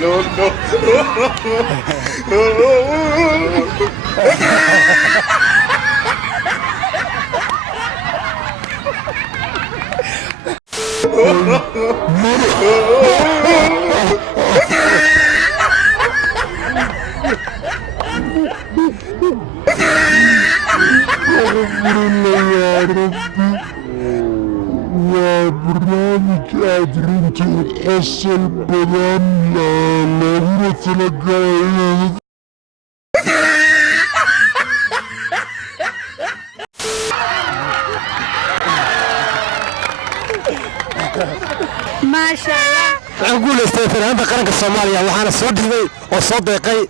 No, no. وبرنامج قادرين تحصل بلان لا تلقى ما شاء الله. أقول استاذ أنت قرنك الصومالية وحنا صدقي وصدقي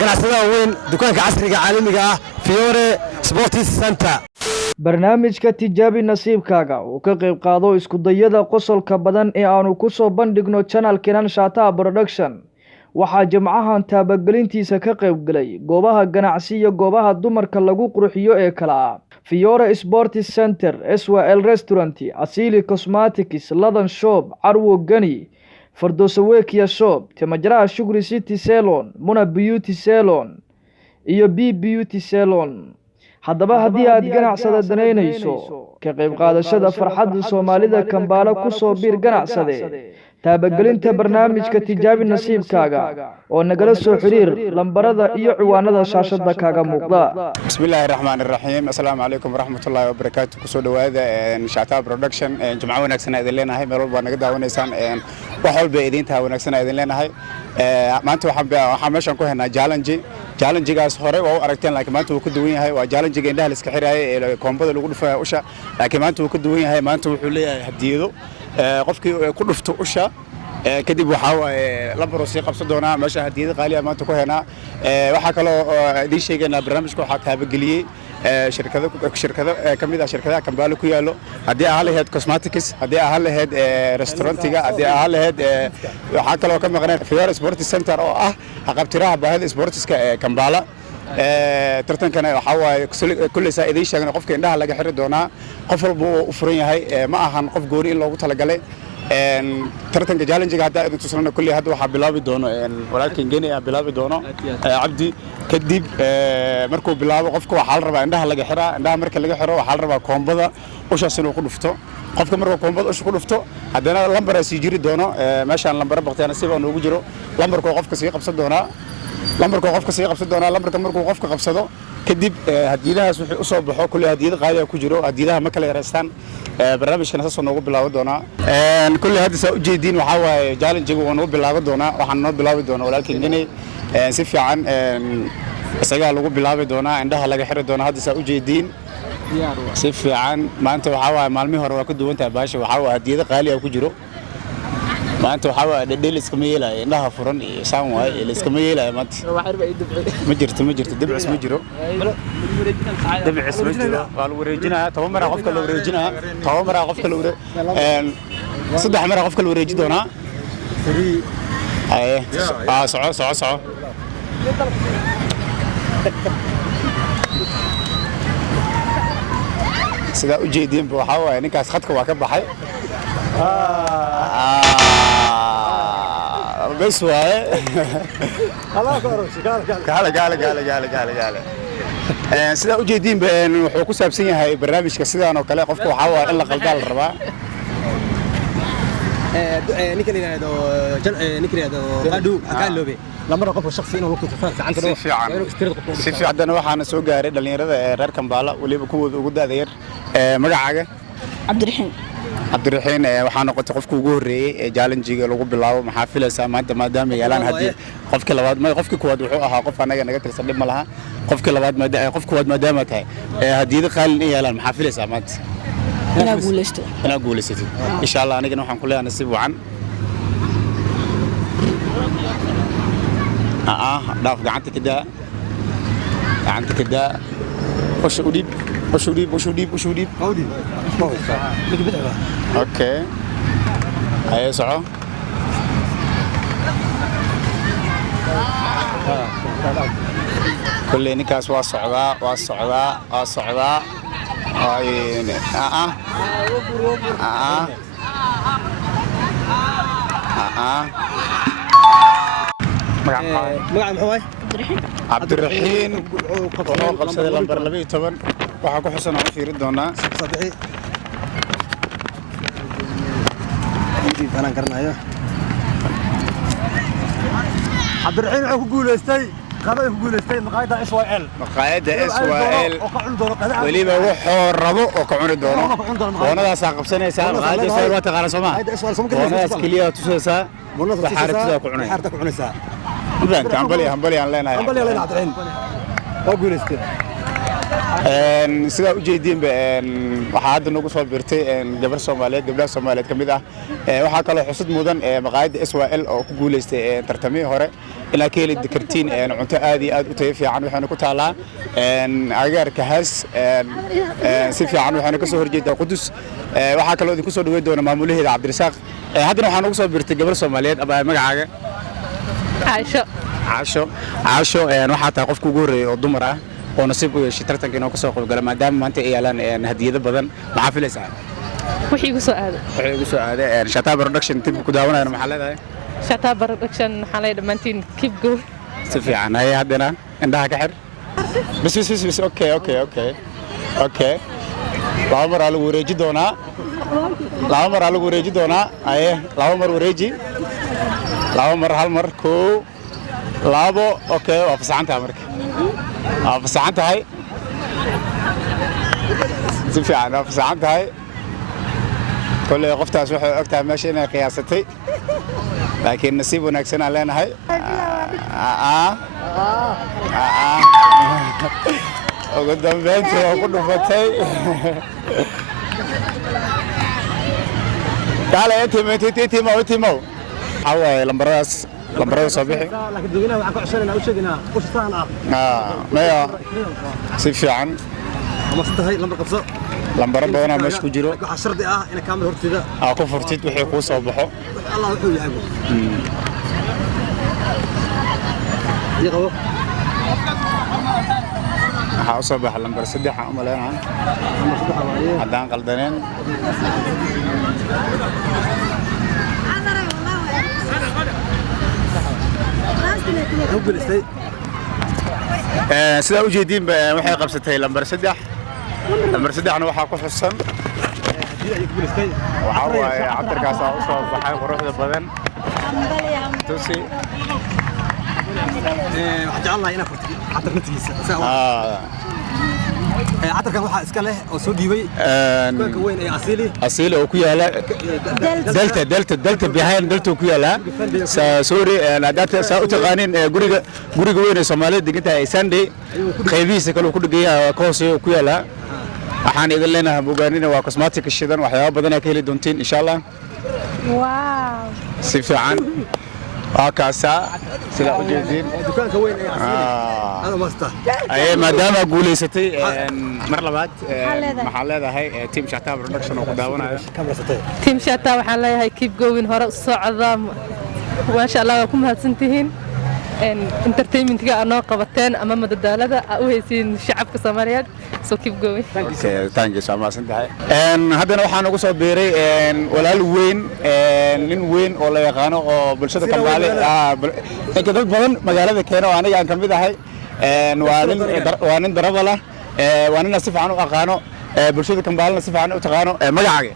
ganacsatada weyn dukaanka casriga caalamiga ah Fiore Sports Center. barnaamijka tijaabi nasiibkaaga oo ka qayb qaado isku dayada qosolka badan ee aanu ku soo bandhigno channel-keena Shaata Production waxaa jimcahan taabagelintiisa ka qayb galay goobaha ganacsi iyo goobaha dumarka lagu qurxiyo ee kala Fiore Sports Center, SWL Restaurant, Asili Cosmetics, Ladan Shop, Arwo Gani, Fardosawekia Shop, Temajara Shugri City Salon, Mona Beauty Salon, iyo B Beauty Salon. haddaba haddii aad ganacsada danaynayso ka qayb qaadashada farxadda Soomaalida Kampala ku soo biir ganacsade taabagelinta barnaamijka tijaabi nasiibkaaga oo nagala soo xiriir lambarada iyo ciwaanada shaashada kaaga muuqda. bismillaahir rahmaanir rahiim. assalaamu calaykum waraxmatullaahi wabarakaatuh. kusoo dhawaada Shaata Production. jumco wanaagsan idin leenahay, meel walba naga daawanaysaan, wax walba idin taa wanaagsan idin leenahay. maanta waxaan meeshan ku haynaa challenge-gaas hore waa u aragteen, laakiin maanta wuu ka duwan yahay. waa challenge-ga indhaha la iska xiraayay ee koombada lagu dhufayo usha, laakiin maanta wuu ka duwan yahay. maanta wuxuu leeyahay hadiyado qofkii ku dhufto usha kadib waxaa waaye lambar sii qabsan doonaa. meesha hadiyada qaali ah maanta ku haynaa. waxaa kaloo idin sheegaynaa barnaamijka waxaa taabageliyey shirkado ka mid ah shirkadaha Kampala ku yaalo. haddii ahaan lahayd cosmetics, haddii ahaan lahayd restaurantiga, haddii ahaan lahayd waxaa kaloo ka maqneen Fiore Sports Center oo ah haqabtiraha baahida sportska ee Kampala. tartankana waxaa waaye kullaysaa idiin sheegna qofka indhaha laga xiri doonaa. qof walba uu u furan yahay, ma ahan qof gooni in loogu talagalay. tartanka challenge-ga hadda idin tusnana kulli hadda waxaa bilaabi doono walaalkeen Geni ayaa bilaabi doono Cabdi. kadib markuu bilaabo qofka waxaa la rabaa indhaha laga xiraa. indhaha marka laga xiro waxaa la rabaa koombada ushaas inuu ku dhufto. qofka markuu koombada usha ku dhufto haddana lambar sii jiri doono. meeshaan lambar baqtiyaana si baa noogu jiro. lambarkuu qofka sii qabsan doonaa. lambarka markuu qofka qabsado kadib hadiyadahaas wixii u soo baxo kulli hadiyada qaali ah ku jiro. hadiyadaha ma kala yareystaan. barnaamijkana saasoo noogu bilaaban doonaa. kulli hadda saa u jeediin waxaa waaye challenge-gu waa noogu bilaaban doonaa. waxaan noo bilaabi doonaa walaalkeen Geni si fiican isagaa lagu bilaabi doonaa. indhaha laga xiri doonaa. hadda saa u jeediin si fiican. maanta waxaa waaye maalmihii hore waa ka duwan tahay baasha. waxaa waaye hadiyada qaali ah ku jiro. maanta waxaa waaye dhedheel iskama yeelaayo, indhaha furan iyo saan waaye la iskama yeelaayo maanta. ma jirto dibcis ma jiro. dibcis ma jiro. waa la wareejinaya 10 mar qofka la wareejinaya. 10 mar qofka la wareejinaya. 3 mar qofka la wareeji doonaa. haye soco sida u jeedin waxaa waaye ninkaas khadka waa ka baxay. بس واي قال sida u jeedin wuxuu ku saabsan yahay barnaamijka sidaan oo kale. qofka waxaa waaye in la qaldaal rabaa. ninka yiraahdo qadu akaan loobe lamar qof shakhsi inuu ku faan si fiican waxaana soo gaaray dhalinyarada reer Kampala waliba kuwooda ugu daada yar. magacaaga? cabdiraxiin. waxaa noqotay qofkii ugu horeeyay ee challenge-ga lagu bilaabo. maxaa filaysaa maanta maadaama yeelaan haddii qofkii labaad qofkii koowaad wuxuu ahaa qof anaga naga tirsan dhib ma laha. qofkii labaad maadaama tahay hadiyada qaali in yeelaan maxaa filaysaa maanta? inaa guulaysatid insha Allah. anigana waxaan ku leeyahay nasiib wacan. dhaaf gacanta ka daa usha u dhiib. اوكي هاي صعو كل نكاس واسعدا هاي magaca muxuu waay cabdiraxiin wuxuu qabsaday lambar 12 waxaa ku xusan aan fiirin doonaa صدقي أنا قرنايا عبد الرحيم wuxuu ku guuleystay qadada ku guuleystay maqaayada SYL waliba wuxuu rabo oo ka cuni doono doonadaas qabsanaysa maqaayada SYL waa taqaan Soomaa doonadaas kaliya tusaysa waxaa rabtaa ku cunaysa xaarta ku cunaysa midaan hambali aan leenahay hambali aan leenahay Cabdiraxiim waa guuleystay sida u jeedin waxa hadda nagu soo birtay gabar Soomaaliyeed gabdhaha Soomaaliyeed kamid ah waxa kale xusud mudan maqaayada SYL oo ku guuleystay tartamii hore ilaa keelid kartiin cunto aad iyo aad u tayo fiican waxaana ku taalaa agaarka haas si fiican waxaana ka soo horjeedaa Qudus waxa kale oo idin ku soo dhaweey doona maamulaheeda Cabdirasaaq haddana waxaan ugu soo birtay gabar Soomaaliyeed abaa magacaaga Caasho waxa taa qofka ugu horeeyay oo dumar ah oo nasiib u yeeshay tartanka inuu ka soo qayb galo maadaama maanta ay yaalaan hadiyado badan maxaa filaysaa wixii igu soo aaday Shataa Production tib ku daawanayna maxaa leedahay Shataa Production maxaa leedahay dhamaantiin keep go si fiican hay haddana indhaha ka xir bas okay laba mar lagu wareeji doonaa aye laba mar wareeji laba mar hal mar koo labo okay waa fasaxantahay marka fasaxantahay si fiican waa fasaxantahay كل قفتها سوحة أكتها ماشي أنا قياستي لكن نصيب ونكسنا لنا هاي وقدام بنتي وقلنا فتي قال أنت مو حوا لمبراس صبيحي لكن دوينا وعكو عشاننا وشجنا وشطان ما يا سيف عن ما استهي لمبر قبصة لمبر بدنا مش كجرو عشر دقيقة أنا كامل هرتيدا أكو فرتيت وحي قوس صباحه الله يحوي يعقو يقو صباح لمبر سدح عملنا عدان قلدنين سida u jeedin waxay qabsatay lambar 3 lambar 3 waxa ku xusan waxa waaye cabdirkaas oo soo baxay quruxda badan tusi waxa jecel lahaa inaan furtay cabdir natiisa عطركان waxaa iska leh oo soo dhiibay ka weyn ee asiili oo ku yaala delta behind delta ku yaala sorry naadata saa u taqaanin guriga weyn ee Soomaaliyeed diganta ay Sunday qaybihiisa kale ku dhigaya ka hooseeyo ku yaala waxaan idin leenahay bogaanina waa cosmetic shidan waxyaabo badan ka heli doontiin insha Allah wow si fiican kaasa sida u jeedin dukaanka weyn ee ana masta ay maadaama guuleysatay mar labaad maxaa leedahay team Shataa Production oo ku daawanaya team Shataa waxaan leeyahay keep going hore u socda ma sha Allah ku mahadsantihiin entertainment-ga anoo qabateen ama madadaalada u haysiin shacabka Soomaaliyeed so keep going thank you so much haddana waxaan ugu soo biiray walaal weyn nin weyn oo la yaqaano oo bulshada Kambaale dad badan magaalada keeno aniga aan kamid ahay waa nin darabala waa nin si fiican u aqaano bulshada Kambaale si fiican u taqaano magacaaga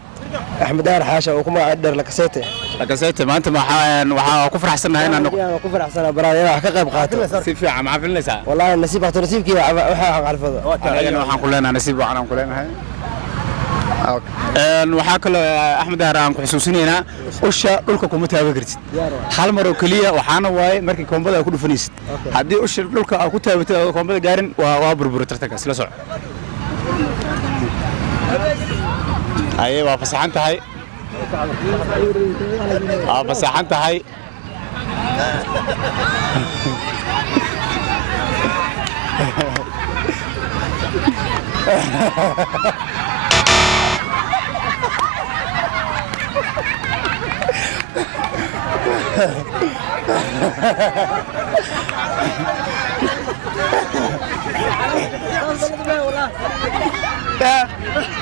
أحمد دار حاشا وكما أقدر لكسيته ما أنت وحا كفر حسنا هنا كفر حسنا براي أنا حقيقة قاتل سيف يا عم عارفين لسه والله النسيب أحط نسيب كذا عارف هذا أنا وحنا كلنا نسيب وأنا كلنا هاي waxaa kale Axmed Daaraan ku xusuusinayna usha dhulka kuma taabagartid hal mar oo kaliya waxaana waaye markii koombada ku dhufanaysid hadii usha dhulka aad ku taabatid oo koombada gaarin waa burbur tartankaas la soco أيه وفسحنت هاي فسحنت هاي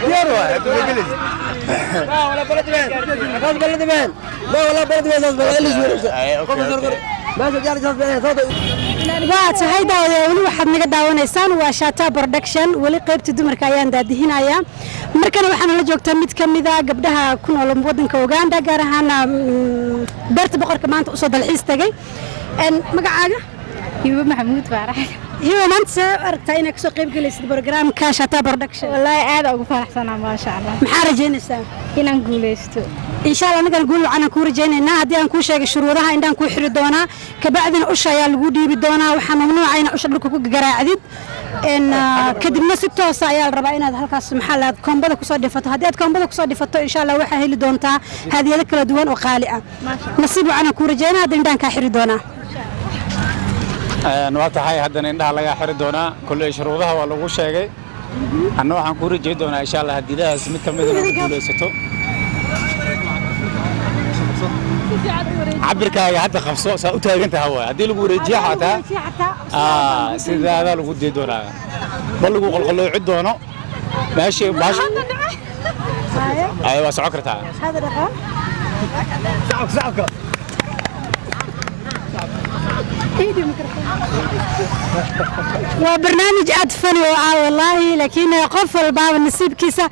يا روح تقولي لا ولا بلد بين خلاص بلد بين لا ولا بلد بين صوت بلد ما تجار صوت بلد صوت waa tahay daawada wali waxaad naga daawanaysaan waa Shata Production wali qaybta dumarka ayaan daadihinaya markana waxaan la joogtaa mid kamid ah gabdhaha ku nool wadanka Uganda gaar ahaan beerta boqorka maanta u soo dalxiis tagay magacaaga Hiba Maxamuud Faarax hiba maanta aragtay inaad soo qayb galaysid barnaamijka Shata Production wallahi aad ugu faraxsanahay ma sha Allah maxaa rajaynaysaa inaan guuleysto insha Allah naga guul waxaan ku rajaynaynaa haddii aan ku sheegay shuruudaha indhaan ku xiri doonaa ka bacdina usha ayaa lagu dhiibi doonaa waxaan mamnuucayna usha dhulka ku garaacdid kadibna si toos ah ayaa la rabaa inaad halkaas maxaa la koombada ku soo dhifato haddii aad koombada ku soo dhifato insha Allah waxa heli doontaa hadiyado kala duwan oo qaali ah nasiib waxaan ku rajaynaa haddii indhaan ka xiri doonaa waa tahay haddana indhaha laga xiri doonaa kulli shuruudaha waa lagu sheegay anna waxaan ku rajayn doonaa insha Allah hadiidahaas mid kamid ah guuleysato cabirkaaga hadda qabso saa u taagantahay waa haddii lagu wareejiyo xataa sidaada lagu dii doonaa bal lagu qolqolooci doono meeshii baash waa socon kartaa صعب وبرنامج أدفن والله لكن قفل باب النصيب كيسة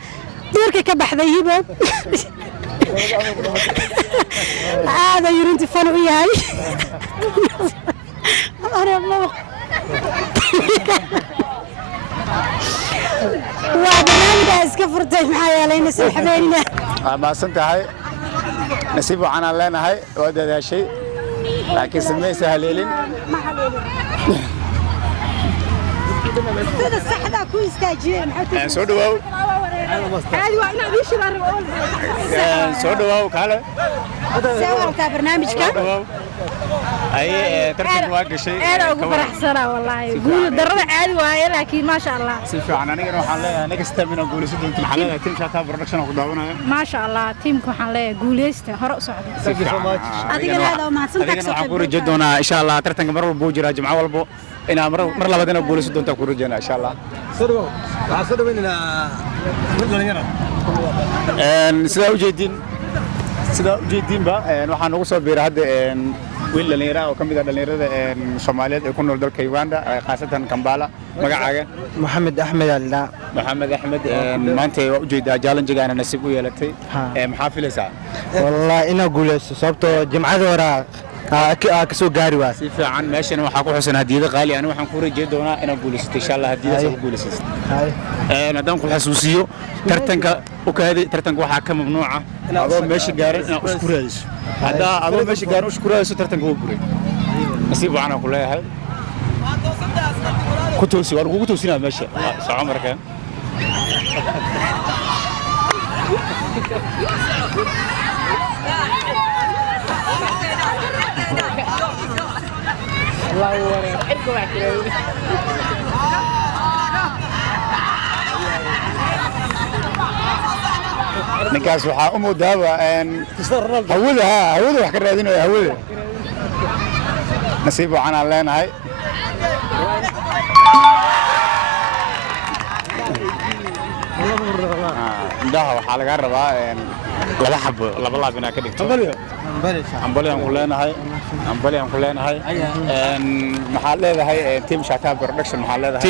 دورك كبح ذيبه هذا يرنتي فن وياي أنا ما وبرنامج أسكفرت معايا لين نسيب حبيبنا ما سنت هاي نسيب وعنا لنا هاي وهذا شيء لكن سميه سهلين سيدا الصحة كوي استاجين سو دواو عادي وانا بيش باربول سو دواو كاله سوى برنامجك اي ترتيب واقع شيء aad ugu faraxsana wallahi guul darada caadi waaye laakiin ma sha Allah si fiican aniga waxaan leeyahay next time inaan guulaysto doonto maxaa leeyahay team Shata Production oo ku daawanaya ma sha Allah teamku waxaan leeyahay guuleysta hore u socda adigana aad u mahadsantahay waxaan ku rajayn doonaa insha Allah tartanka mar walba uu jiraa jimco walba inaan mar labaadna guulaysto doonto ku rajaynaa insha Allah سرو وعصروا ويننا مثل يرى sida u jeedinba waxaan ugu soo biiray hadda wiil dhalinyaro oo kamid ah dhalinyarada Soomaaliyeed ee ku nool dalka Uganda qaasatan Kampala magacaaga محمد أحمد الله maxamed axmed maanta waa u jeedaa challenge-gaana nasiib u yeelatay maxaa filaysaa والله إنا أقول صوبته جمعة ورا كسو قاري واس si fiican meeshana waxaa ku xusan hadiyado qaali ah waxaan ku rajeyn doonaa inaad guulaysato insha Allah hadiyadaas aad guulaysato haddaan ku xasuusiyo tartanka waxaa ka mamnuuca adoo meesha gaaran inaad isku raadiso haddaa adoo meesha gaaran isku raadiso tartanka wuu buray nasiib waxaan ku leeyahay ku toosi waa lagu toosinaa meesha soco markaa ninkaas waxaa u muudaaba hawada wax ka raadinayo hawada nasiib waxaan aan leenahay indhaha waxaa laga rabaa laba xabo laba laab inaad ka dhigto ambaliyan ku leenahay maxaad leedahay team Shata Production maxaad leedahay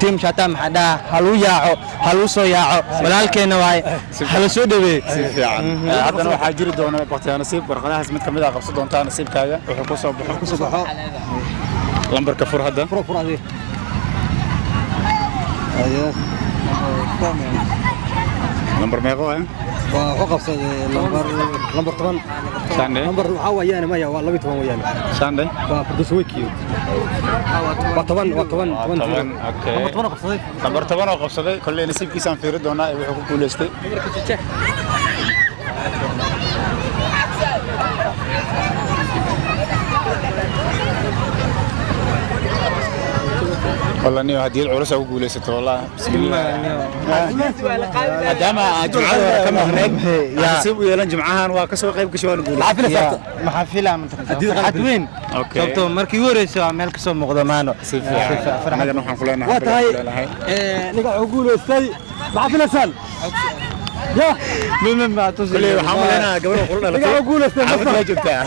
تيم شاتا محدا هلو ياعو هلو سو ياعو walaalkeena waay hal soo dhaweey si fiican haddana waxaa jiri doona waqtiga nasiib warqadahaas mid kamid ah qabso doontaa nasiibkaaga wuxuu ku soo baxo lambarka fur hadda lambar meeqo ah وقف لمبر 8 sande لمبر وحاويان ما يا 12 ويان sande وقدس ويكيو وطبعا okay lambar 10 oo qabsaday kullee nasiibkiisaan fiiri doonaa ee wuxuu ku guuleystay والله نيو هدية العروس أو قولي ست والله بسم الله دام جمعة كم هناك يا سيبوا يلا جمعة وكسر قيب كشوان نقول محافلة من حدوين أوكي sababtoo markii ugu horeysay waa meel ka soo muuqda maano si fiican farxad waxaan ku leenahay waa tahay niga ugu guuleystay maxaa filaysaan ya ma tusi kulli waxaan u leenahay gabar qul dhalatay niga ugu guuleystay ma joogtaa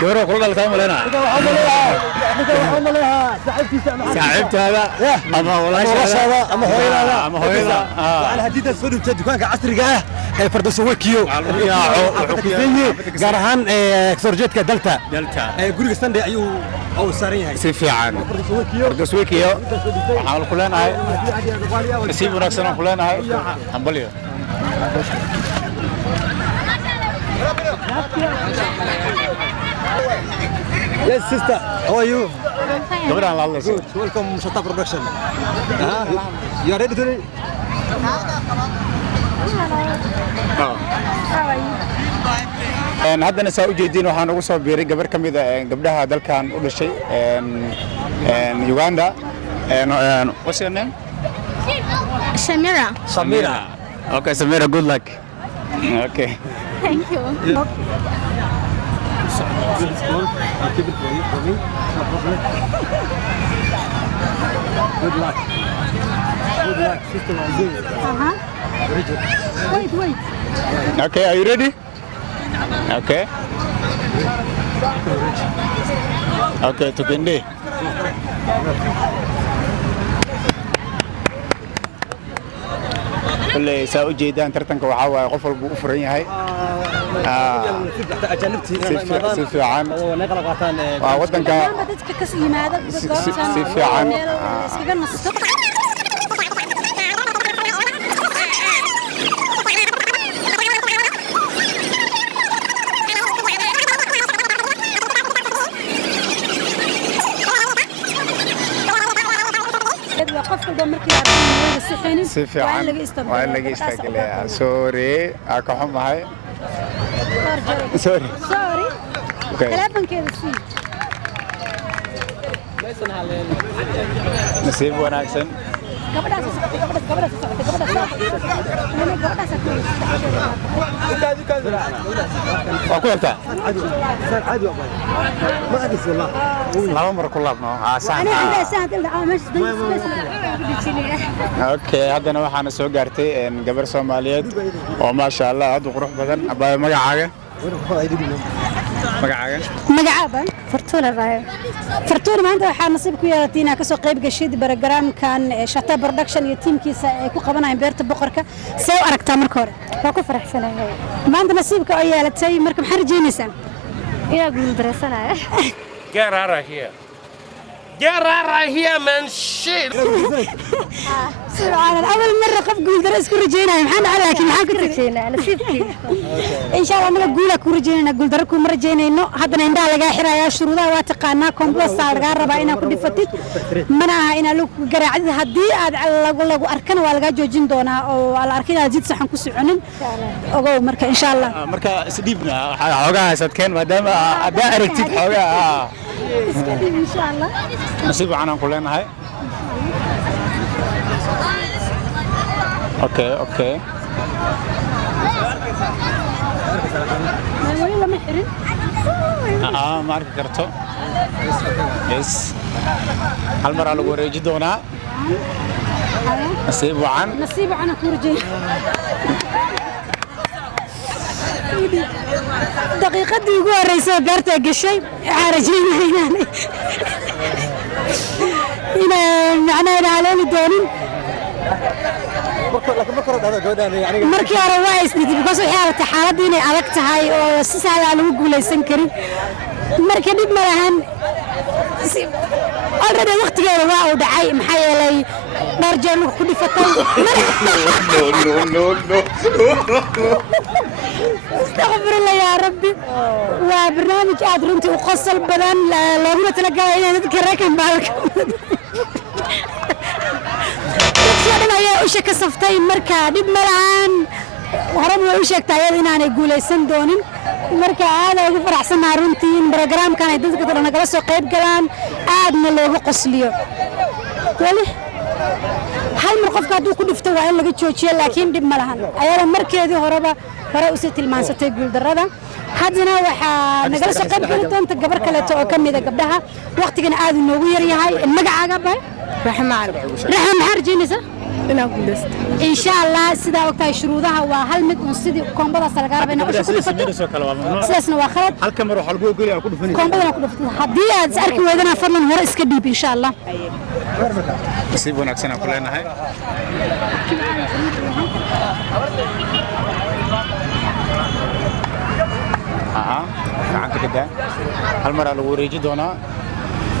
gabar qul dhalatay ma leenahay niga waxaan leeyahay saaxiibtaada ama walaashaada ama hooyada ama hooyada waxaan hadiida soo dhigtay dukaanka casriga ah ee Fardowso Wakiyo gaar ahaan sorjeedka Delta guriga Sunday ayuu oo saaran yahay si fiican Fardowso Wakiyo waxaan ku leenahay nasiib wanaagsan aan ku leenahay hambalyo Yes sister how are you gabadhan la hadlayso welcome Shata Production you are ready to haddana saa u jeedin waxaan ugu soo biiray gabar ka mid ah gabdhaha dalkan u dhashay Uganda what's your name Samira. Okay Samira good luck okay Thank you. I'll keep it for you, for me. No problem. Good luck. Good luck, sister Manzuri. wait okay are you ready okay okay tukende kulley saa u jeedaan tartanka waxaa waaye qof walba u furan yahay si fiican waa wadanka dadka ka yimaada si fiican iskaga nasto si fiican waa in laga istaagalayaa sorry aa ka xumahay sorry telefonkeeda sii nasiib wanaagsan waa ku xigtaa laba mar ku laabno okay haddana waxaana soo gaartay gabar Soomaaliyeed oo maasha Allah aad u qurux badan abaa magacaaga magacaaban Fortuna maanta waxaa nasiib ku yeelatay inaa ka soo qayb gashay barnaamijkan Shata Production iyo teamkiisa ay ku qabanayaan beerta boqorka soo aragtaa marka hore Waa ku faraxsanahay. maanta nasiibka ay yeelatay marka maxaa rajaynaysaa Inaa guul dareysanahay. Get out of here. Get out of here, man. Shit. سبحان الله أول مرة قف قول درس كورجينا محن على لكن محن Rajeynaa nasiibkii. إن شاء الله مرة قولة كورجينا قول دركم مرة جينا إنه هذا نهدا لقى حرا يا شروطه واتقانا كومبلس صار قارب إنا كل فتي منها إنا لو قرعد هدي على لقول أركان ولا جوجين دونا أو على أركان أزيد صحن كسرعنن أو مركا إن شاء الله marka isdhiibna xogaa sadkeen maadaama aad aragtid xogaa إن شاء الله nasiib waxaan ku leenahay okay okay ولا محرم ma arki karto yes hal mar lagu wareeji doonaa nasiib wacan نصيب أنا كورجين دقيقة يقول الرئيس بيرتا قشي عارجين يعني هنا معناه على الدولين markii hore waa isnidi because waxay ahayd xaaladii inay adag tahay oo si sahal ah lagu guuleysan karin marka dib ma lahan already waqtigeeda waa uu dhacay maxaa yeelay dhowr jeer lagu ku dhifatay استغفر الله يا ربي وبرنامج aad runtii u qosol badan looguna talagalay inay dadka raakan baalka dadka ayaa u shaka saftay marka dib ma lahan horaba way u sheegtay ayada inaanay guuleysan doonin marka aad ugu faraxsanahay runtii in barnaamijkan ay dadka nagala soo qayb galaan aadna loogu qosliyo weli hal mar qofka hadduu ku dhifto waa in laga joojiyo laakiin dhib ma lahan ayada markeedii horeba hore usii tilmaansatay guuldarrada haddana waxaa nagala soo qayb geli doonta gabar kaleeto oo ka mida gabdhaha waqtigana aad inoogu yar yahay magacaaga bay raxmaan maxaa rajaynaysaa inaan guulaysto insha allah sidaa ogtahay shuruudaha waa hal mid un sidii koombadaas laga raba inaa usha ku dhifato sidaasna waa khalad halka mar waxa lagu ogolyahay ku dhufanaysa koombadana ku dhifato haddii aad is arki weydana fadlan hore iska dhiib insha allah nasiib wanaagsan aan ku leenahay gacanta ka daa hal mar aa lagu wareeji doonaa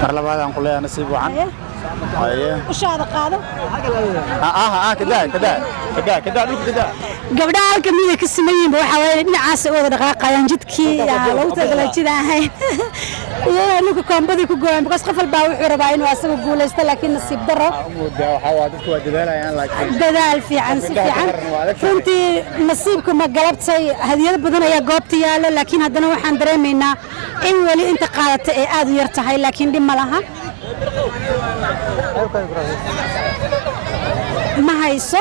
mar labaad aan ku leeyahay nasiib wacan ushaada qaado gabdhaha halka mida ka siman yihiinba waxaa waaye dhinacaas ay u wada dhaqaaqayaan jidkii lagu talagalay jida ahayn iyagoo ninka koombadii ku gooyan bakaas qof walbaa wuxuu rabaa inuu asaga guulaysto laakiin nasiib daro dadaal fiican si fiican runtii nasiibka ma galabtay hadiyado badan ayaa goobta yaalo laakiin haddana waxaan dareemaynaa in weli inta qaadata ay aad u yar tahay laakiin dhib ma laha ma hayso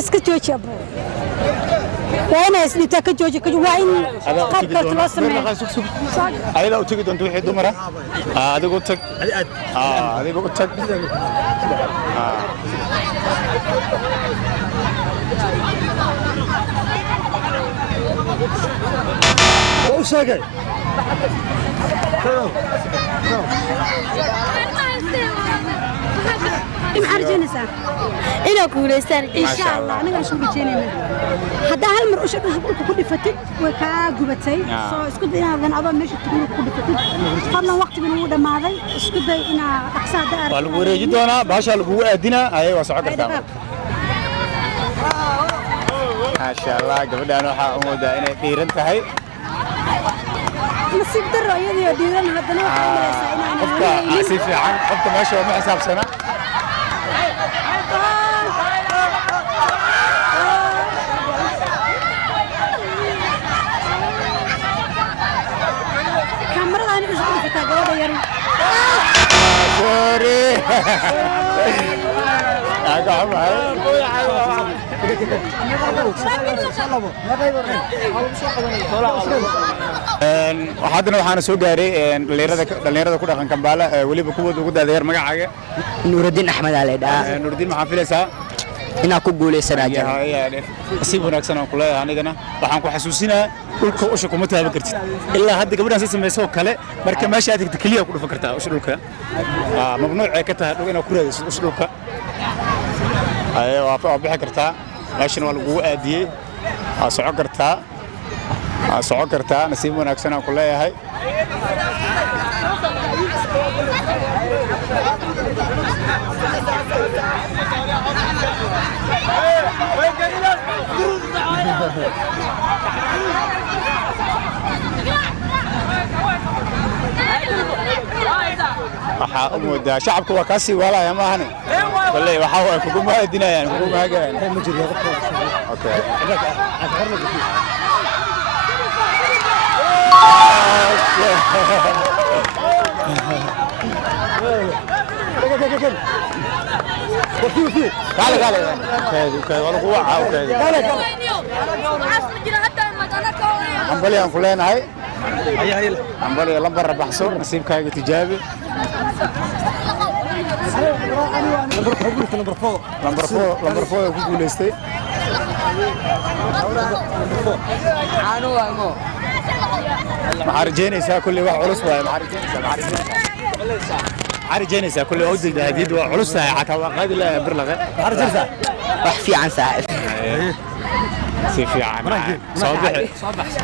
iska jooji abo waa inay isdhibtaa ka jooji waa in qaab kaleto loo sameeyo ayadaa u tegi doonta wixii dumara adigu tag adigu u tag u sheegay maxaa rajaynaysaa inaan guulaystaan insha allah aniga isku rajaynayna haddaa hal mar usha dhulka ku dhifatid way kaa gubatay soo isku day inaadan adoo meesha tugniga ku dhifatid fadlan waqtigan wuu dhammaaday isku day inaa dhaqsa hadda waa lagu wareeji doonaa baashaa lagugu aadinaa ayay waa socon kartaa maasha allah gabadhaan waxaa u moodaa inay dhiiran tahay nasiib daro iyadoo dhiiran haddana waxaa malaysaa inaan qofka si fiican qofka meesha waa ma xisaabsana kamarada aniga isku dhifataa gabadha yari sorry aga xumahay haddana waxaana soo gaaray dhallinyarada ku dhaqan Kambaala weliba kuwooda ugu daadeer magacaaga nuuruddin axmed aa leedhaa nuuruddin maxaa filaysaa inaa ku guulaysanaa nasiib wanaagsan aan ku leeyahay anigana waxaan ku xasuusinaa dhulka usha kuma taaban kartid ilaa hadda gabadhaan si samayso oo kale marka meesha aad tagto keliya ku dhufan kartaa usha dhulka mamnuucay ka tahay dhul inaad ku raadiso usha dhulka waa bixi kartaa meeshana waa lagugu aadiyey waa socon kartaa nasiib wanaagsan aan ku leeyahay waxaa u moodaa shacabka waa kaa sii waalaya ma ahani wallahi waxa way kugu maadinayaan kugu maagayaan ma jiro okay حنبلي أن كلنا هاي حنبلي لمبر بحصو نسيب كاي تجابي لمبر فوق يقول ليستي محارجينيسا كل واحد علوس واي محارجينيسا كل أودل ده هديد وعلوسها حتى وقاد لا برلغة محارجينيسا wax fiican saaxiib si fiican صباحي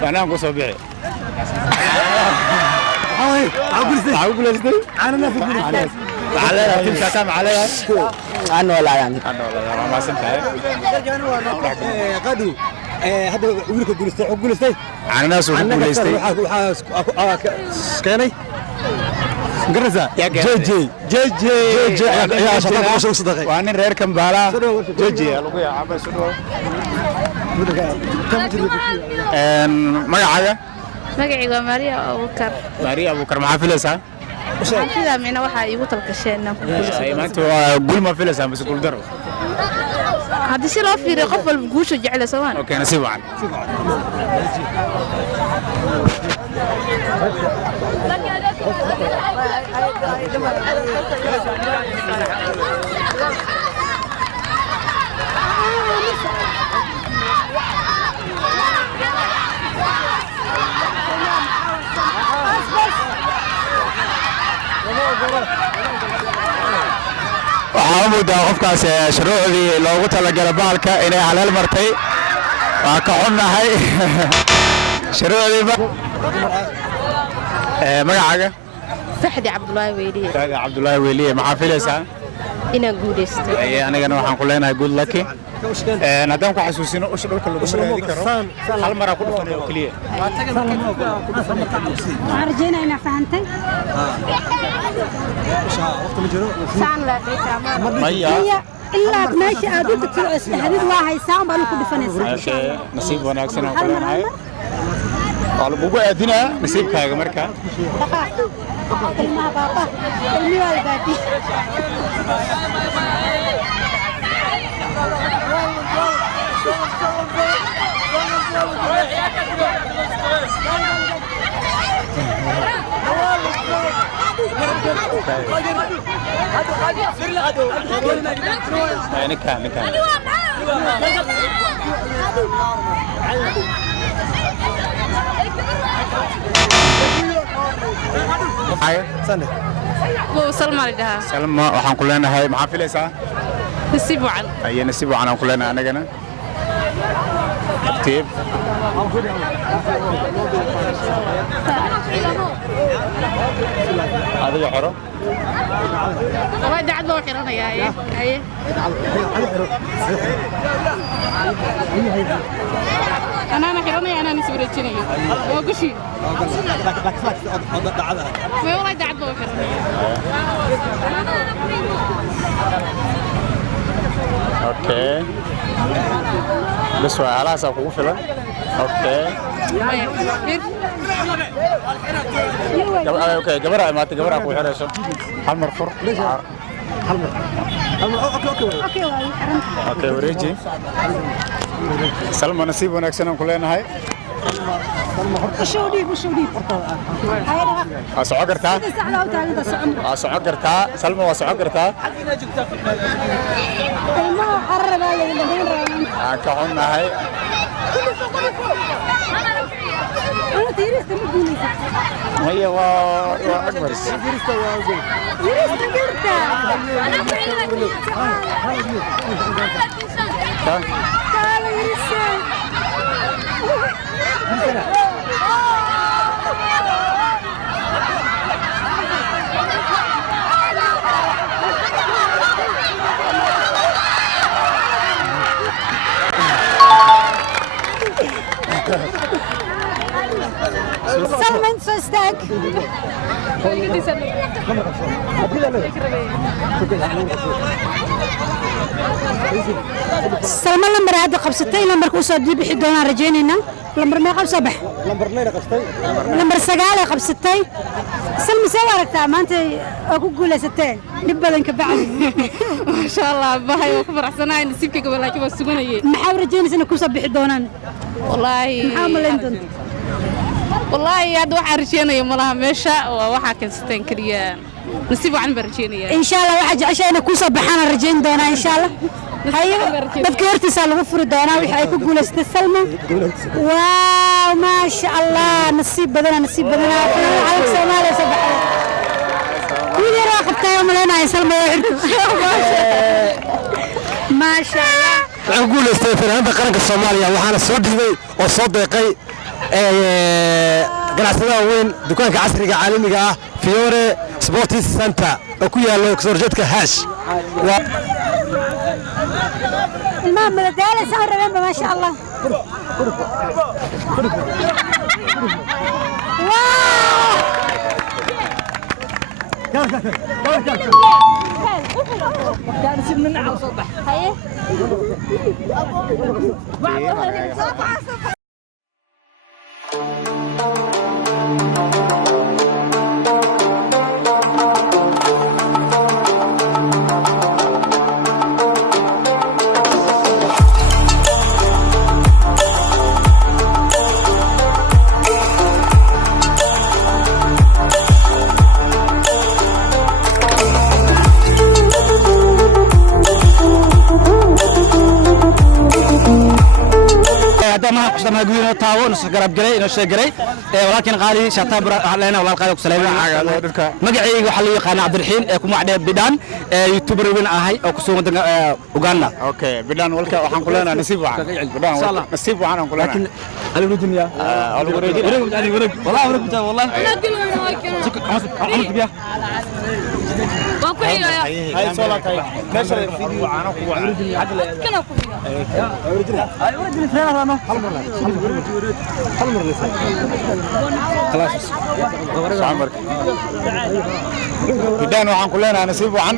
انا اقول صباحي اقول لك انا في الجلسه على تمشي تام عليها انا ولا يعني انا ولا ما سمعت قدو هذا ويلك جلستي انا ناس جلستي كاني قرزة جي يا شباب وصل صدقي وانا رير كمبالا جي يا عباس ما حاجه magacayga waa Maria Abukar Maria Abukar maxaa filaysaa sida meena waxa igu talkasheen maanta waa gul ma filaysaa mise gul daro haddii si loo fiiriyo qof walba guusha jecel Soomaan okay nasiib wacan waxaa muudaa qofkaas shuruucdii loogu talagalay baalka inay halal martay waa ka xunnahay shuruucdii magacaaga Fahdi Cabdullaahi Weeliye Fahdi Cabdullaahi Weeliye maxaa filaysaa inaan guuleysto anigana waxaan ku leenahay good luck haddaan ku xasuusino usha dhulka lagu raadi karo hal mar ku dhufanayo oo kaliya waxaan rajaynayaa inaad fahantay maya ilaa meesha aad u tagto isdhahdid waa haysaan baan ku dhifanaysaa nasiib wanaagsan oo kuleenahay waa lagugu aadinaa nasiibkaaga marka ilmaha baaba ilmihi waa baati نكان Salma lidhaha Salma waxaan ku leenahay maxaa filaysaa nasiib wacan ay nasiib wacan aan ku leenahay anagana تيب هذا يحرم والله دعد بو خيرانيا اي انا خيرانيا انا نسبرجينيو وقشي والله دعد بو خيرانيا اوكي بس على اساس اكو فيلم اوكي اوكي جبرها ما تجبرها اكو حريصه هل مرفور هل اوكي وريجي سلمى نصيب ونكسن ان كلنا وشودي اسعقرتا اسعقرتا سلمى واسعقرتا ما قرب على اللي كحنا هاي انا تيرست مدينه هي واكبر تيرست واقول سلمان سوستاك سلمان لمبر هذا قبستي لمبر كوسا دي بحي دونا رجينينا لمبر ما قبسة بح لمبر ليلة قبستي لمبر سقالة قبستي سلمي سواركتا ما انت اكو قولة ستين نبادن كبعد ما شاء الله باهي وكبر حسناي نسيبك قبل لكن بسقوني محاور رجيني سنة كوسا بحي دونان والله محامل انتن والله هذا واحد رجينا مالها مشى وواحد كنستين كريا نسيبه عن برجينيا ان شاء الله واحد عشان كوسا بحانا رجين دونا ان شاء الله هيا بدك سال غفر دونا وحي ku guuleystay Salma waaw ma sha Allah nasiib badan calanka Soomaaliya sabaxay wiil yar qabtay maleenay Salma ma sha Allah waxaan guuleystay fanaanada qaranka Soomaaliya waxaana soo dhigay oo soo deeqay ganacsatada weyn dukaanka casriga caalamiga ah Fiore Sports Center oo ku yaalo Sorjeedka Hash المهم مدالة سهر لما ما شاء الله واو ما كنت ما قلنا تاو نص قرب جري نص جري ولكن قاري شطاب علينا ولا قاري كسلامي مقعي وحلي قناة عبد الرحيم كم واحد بدان يوتيوبر وين أهاي أو كسوم أوغانا اوكي بدان ولك waxaan kuleenaa nasiib wacan بدان nasiib wacan aan kuleenaa لكن على ولد يا والله ورد والله هاي صولا هاي ماشي الفيديو انا كو عدل خلاص عمرك بدان waxaan kuleenaa nasiib wacan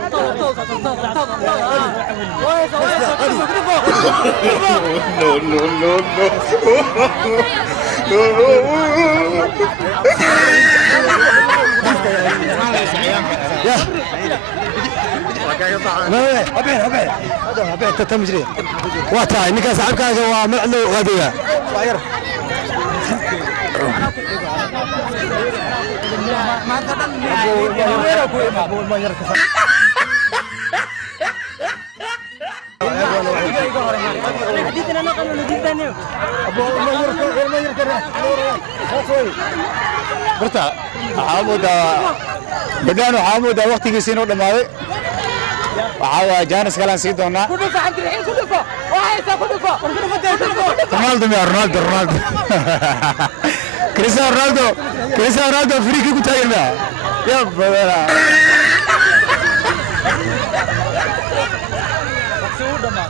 أبي تتمجري واتاي نكاس عبكاس ومعلو غادية برتا حامود بدان حامود وقتgiisa inuu dhamaaday waxa jaanis galan sii doonaa Ronaldo Cristiano Ronaldo friki ku taagan ya badana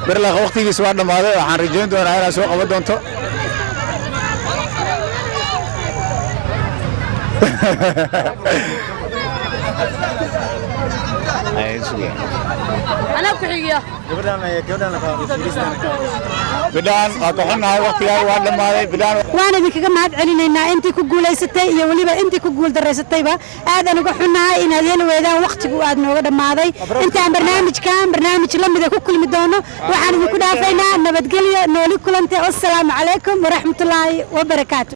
برلا waqtigiisa waa dhamaaday waxaan rajayn doonaa inaad soo qaban doonto أنا كحية بدان أكحنا وقتها وعد ما بدان وأنا ذيك جماعة علينا أنت كقول ستي يا وليبا أنت كقول درس الطيبة هذا نقحنا إن هذين وإذا وقت قعد نقعد مع ذي أنت عن برنامج كان برنامج لما ذا كل مدونه وعن كل فينا نبتقلي نولي كل أنت والسلام عليكم ورحمة الله وبركاته.